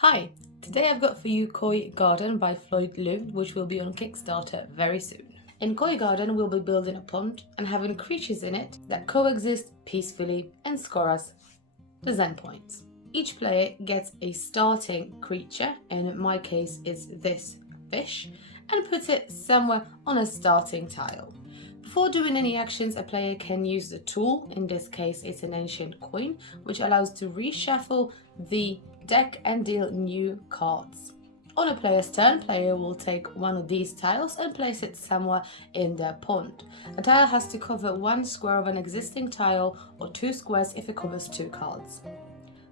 Hi, today I've got for you Koi Garden by Floyd Liu, which will be on Kickstarter very soon. In Koi Garden, we'll be building a pond and having creatures in it that coexist peacefully and score us the Zen points. Each player gets a starting creature, and in my case is this fish, and puts it somewhere on a starting tile. Before doing any actions, a player can use the tool, in this case it's an ancient coin, which allows to reshuffle the deck and deal new cards. On a player's turn, player will take one of these tiles and place it somewhere in their pond. A tile has to cover one square of an existing tile or two squares if it covers two cards.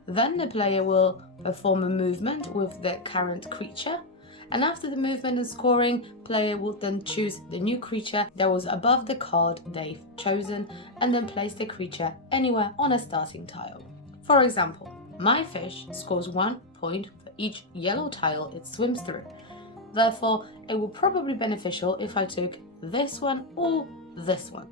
Then the player will perform a movement with the current creature, and after the movement and scoring, player will then choose the new creature that was above the card they've chosen and then place the creature anywhere on a starting tile. For example, my fish scores 1 point for each yellow tile it swims through. Therefore, it will probably be beneficial if I took this one or this one.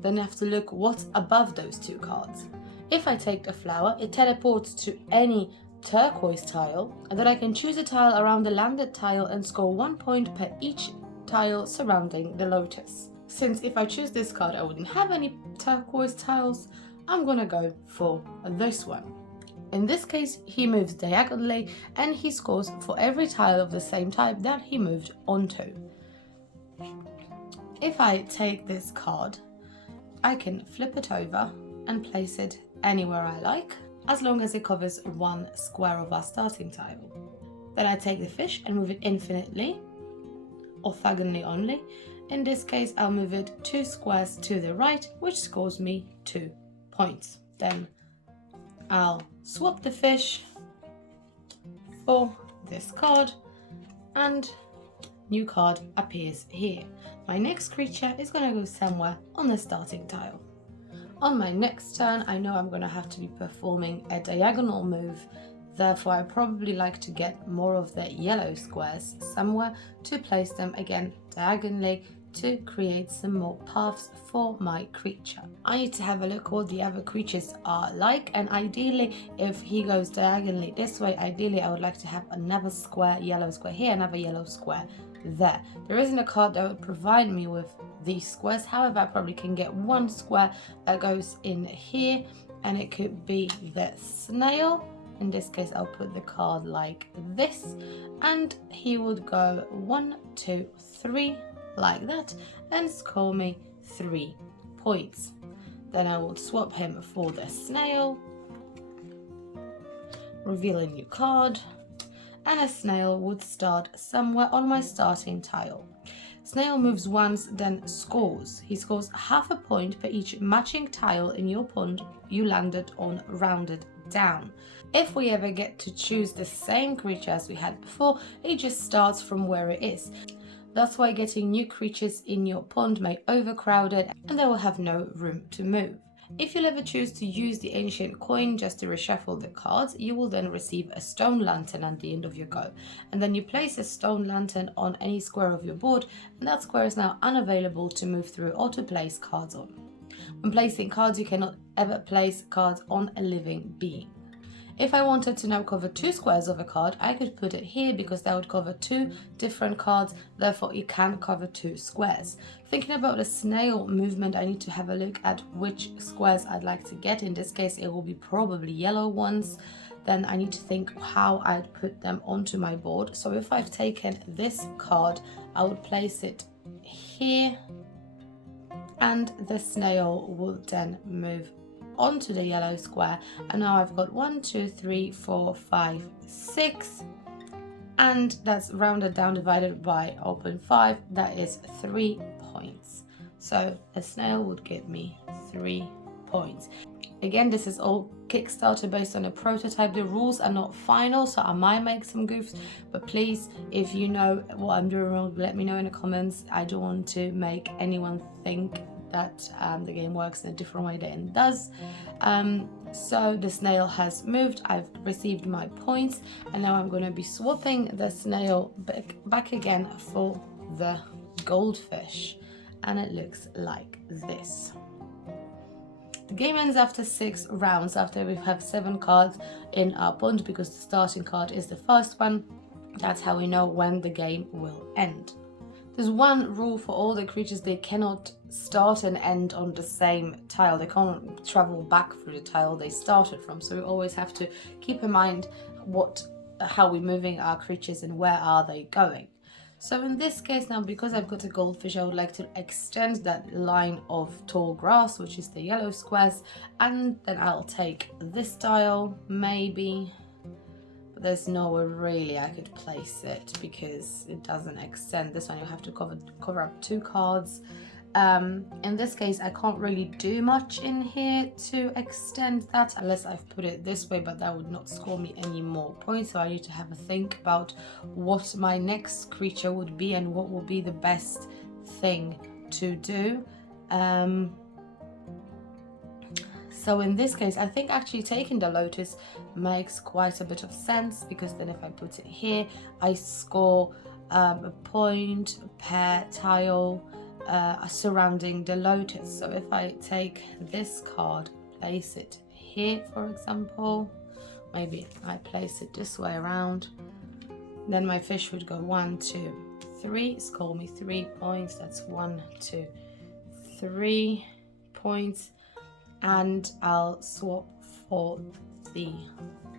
Then I have to look what's above those two cards. If I take the flower, it teleports to any turquoise tile, and then I can choose a tile around the landed tile and score 1 point per each tile surrounding the lotus. Since if I choose this card I wouldn't have any turquoise tiles, I'm gonna go for this one. In this case, he moves diagonally and he scores for every tile of the same type that he moved onto. If I take this card, I can flip it over and place it anywhere I like, as long as it covers one square of our starting tile. Then I take the fish and move it infinitely, orthogonally only. In this case, I'll move it 2 squares to the right, which scores me 2 points. Then I'll swap the fish for this card, and new card appears here. My next creature is going to go somewhere on the starting tile. On my next turn, I know I'm going to have to be performing a diagonal move, therefore I probably like to get more of the yellow squares somewhere to place them again diagonally to create some more paths for my creature. I need to have a look what the other creatures are like, and ideally if he goes diagonally this way, ideally I would like to have another square, yellow square here, another yellow square there. There isn't a card that would provide me with these squares, however I probably can get one square that goes in here, and it could be the snail. In this case I'll put the card like this, and he would go 1, 2, 3 like that and score me 3 points. Then I will swap him for the snail, reveal a new card, and a snail would start somewhere on my starting tile. Snail moves once, then scores. He scores half a point per each matching tile in your pond you landed on, rounded down. If we ever get to choose the same creature as we had before, it just starts from where it is. That's why getting new creatures in your pond may overcrowd it and they will have no room to move. If you'll ever choose to use the ancient coin just to reshuffle the cards, you will then receive a stone lantern at the end of your go. And then you place a stone lantern on any square of your board, and that square is now unavailable to move through or to place cards on. When placing cards, you cannot ever place cards on a living being. If I wanted to now cover 2 squares of a card, I could put it here because that would cover 2 different cards, therefore it can cover 2 squares. Thinking about the snail movement, I need to have a look at which squares I'd like to get. In this case, it will be probably yellow ones. Then I need to think how I'd put them onto my board. So if I've taken this card, I would place it here, and the snail will then move onto the yellow square, and now I've got 1, 2, 3, 4, 5, 6, and that's rounded down divided by 0.5, that is 3 points. So a snail would give me 3 points. Again, this is all Kickstarter based on a prototype. The rules are not final, so I might make some goofs, but please, if you know what I'm doing wrong, let me know in the comments. I don't want to make anyone think that the game works in a different way than it does. So the snail has moved, I've received my points, and now I'm going to be swapping the snail back again for the goldfish, and it looks like this. The game ends after 6 rounds, after we have 7 cards in our pond, because the starting card is the first one. That's how we know when the game will end. There's one rule for all the creatures: they cannot start and end on the same tile. They can't travel back through the tile they started from. So we always have to keep in mind how we're moving our creatures and where are they going. So in this case now, because I've got a goldfish, I would like to extend that line of tall grass, which is the yellow squares, and then I'll take this tile, maybe. But there's nowhere really I could place it because it doesn't extend. This one you have to cover up 2 cards. In this case, I can't really do much in here to extend that unless I've put it this way, but that would not score me any more points. So I need to have a think about what my next creature would be and what will be the best thing to do. So in this case, I think actually taking the lotus makes quite a bit of sense, because then if I put it here, I score a point per tile surrounding the lotus. So if I take this card, place it here, for example, maybe I place it this way around, then my fish would go 1, 2, 3, score me 3 points. That's 1, 2, 3 points, and I'll swap for the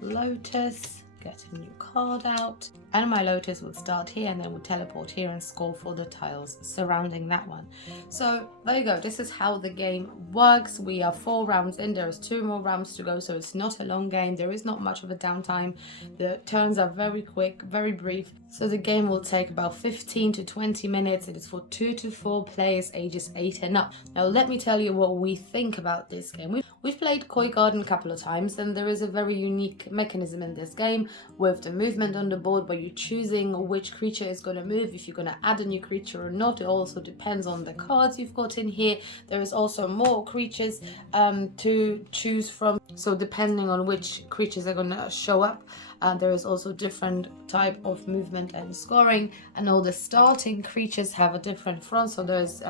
lotus, get a new card out, and my lotus would start here and then would teleport here and score for the tiles surrounding that one. So there you go, this is how the game works. We are 4 rounds in, there is 2 more rounds to go, so it's not a long game. There is not much of a downtime. The turns are very quick, very brief, so the game will take about 15 to 20 minutes. It is for 2 to 4 players ages 8 and up. Now let me tell you what we think about this game. We've played Koi Garden a couple of times, and there is a very unique mechanism in this game with the movement on the board, where you're choosing which creature is going to move, if you're going to add a new creature or not. It also depends on the cards you've got in here. There is also more creatures to choose from, so depending on which creatures are going to show up, there is also different type of movement and scoring, and all the starting creatures have a different front. So there's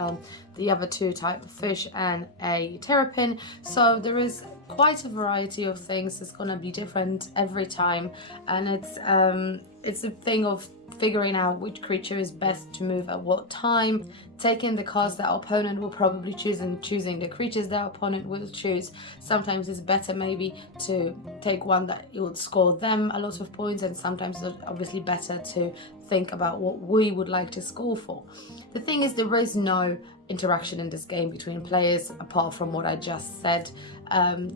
the other 2 type of fish and a terrapin, so there is quite a variety of things. It's gonna be different every time, and it's a thing of figuring out which creature is best to move at what time, taking the cards that our opponent will probably choose and choosing the creatures that our opponent will choose. Sometimes it's better maybe to take one that it would score them a lot of points, and sometimes it's obviously better to think about what we would like to score for. The thing is, there is no interaction in this game between players apart from what I just said.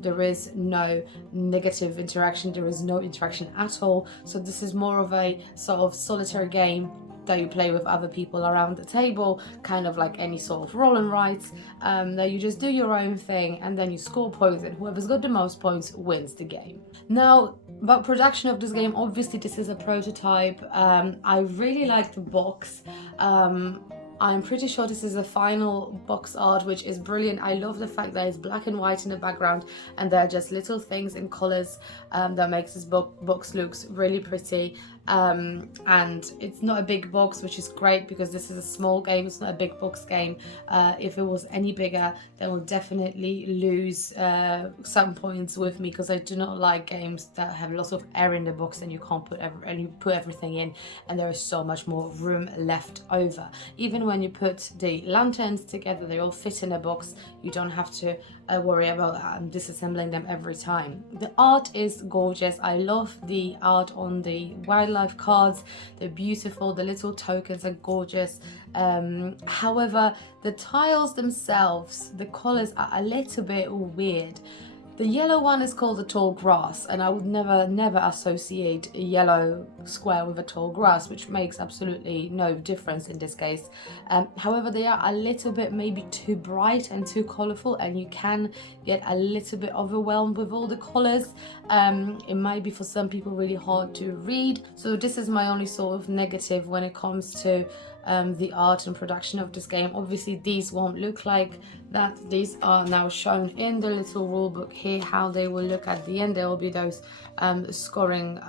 There is no negative interaction, there is no interaction at all. So this is more of a sort of solitary game that you play with other people around the table, kind of like any sort of roll and writes, that you just do your own thing and then you score points, and whoever's got the most points wins the game. Now, about production of this game, obviously this is a prototype. I really like the box. I'm pretty sure this is a final box art, which is brilliant. I love the fact that it's black and white in the background, and there are just little things in colors that makes this box looks really pretty. And it's not a big box, which is great because this is a small game. It's not a big box game. If it was any bigger, then we'll definitely lose some points with me, because I do not like games that have lots of air in the box and you can't put everything in, and there is so much more room left over. Even when you put the lanterns together, they all fit in a box. You don't have to worry about disassembling them every time. The art is gorgeous. I love the art on the wildlife cards. They're beautiful. The little tokens are gorgeous. However, the tiles themselves, the colors are a little bit weird. The yellow one is called the tall grass, and I would never associate a yellow square with a tall grass, which makes absolutely no difference in this case. However, they are a little bit maybe too bright and too colorful, and you can get a little bit overwhelmed with all the colors. It might be for some people really hard to read. So this is my only sort of negative when it comes to the art and production of this game. Obviously these won't look like that. These are now shown in the little rule book here, how they will look at the end. There will be those scoring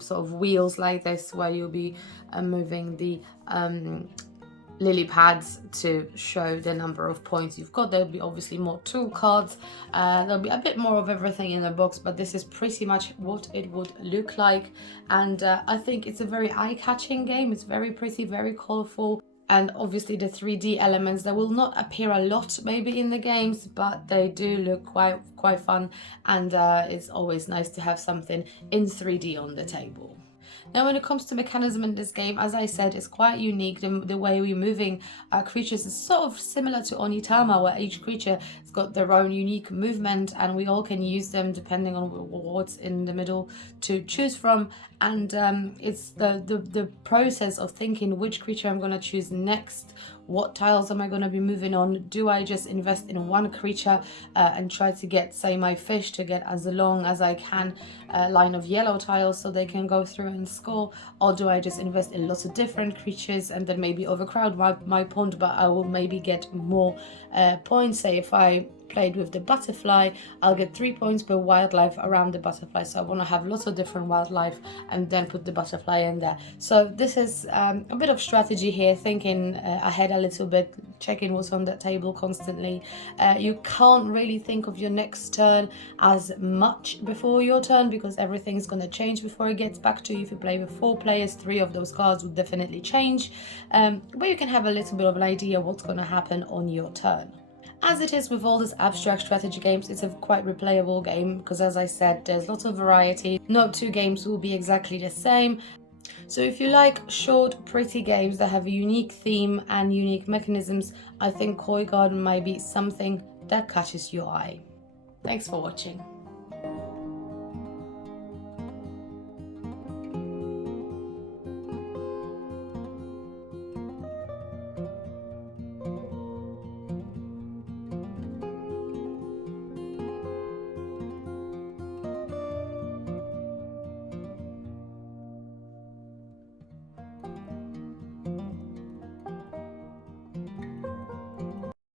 sort of wheels like this, where you'll be moving the lily pads to show the number of points you've got. There'll be obviously more tool cards. There'll be a bit more of everything in the box, but this is pretty much what it would look like. And I think it's a very eye-catching game. It's very pretty, very colorful. And obviously the 3D elements, they will not appear a lot maybe in the games, but they do look quite fun. And it's always nice to have something in 3D on the table. Now, when it comes to mechanism in this game, as I said, it's quite unique. The way we're moving creatures is sort of similar to Onitama, where each creature has got their own unique movement, and we all can use them depending on what's in the middle to choose from. And it's the process of thinking which creature I'm going to choose next. What tiles am I going to be moving on? Do I just invest in one creature and try to get, say, my fish to get as long as I can line of yellow tiles so they can go through and score? Or do I just invest in lots of different creatures and then maybe overcrowd my pond, but I will maybe get more points? Say if I played with the butterfly, I'll get 3 points per wildlife around the butterfly, so I want to have lots of different wildlife and then put the butterfly in there. So this is a bit of strategy here, thinking ahead a little bit, checking what's on that table constantly. You can't really think of your next turn as much before your turn, because everything's going to change before it gets back to you. If you play with 4 players, 3 of those cards would definitely change, but you can have a little bit of an idea what's going to happen on your turn. As it is with all these abstract strategy games, it's a quite replayable game because, as I said, there's lots of variety. No 2 games will be exactly the same. So if you like short, pretty games that have a unique theme and unique mechanisms, I think Koi Garden might be something that catches your eye. Thanks for watching.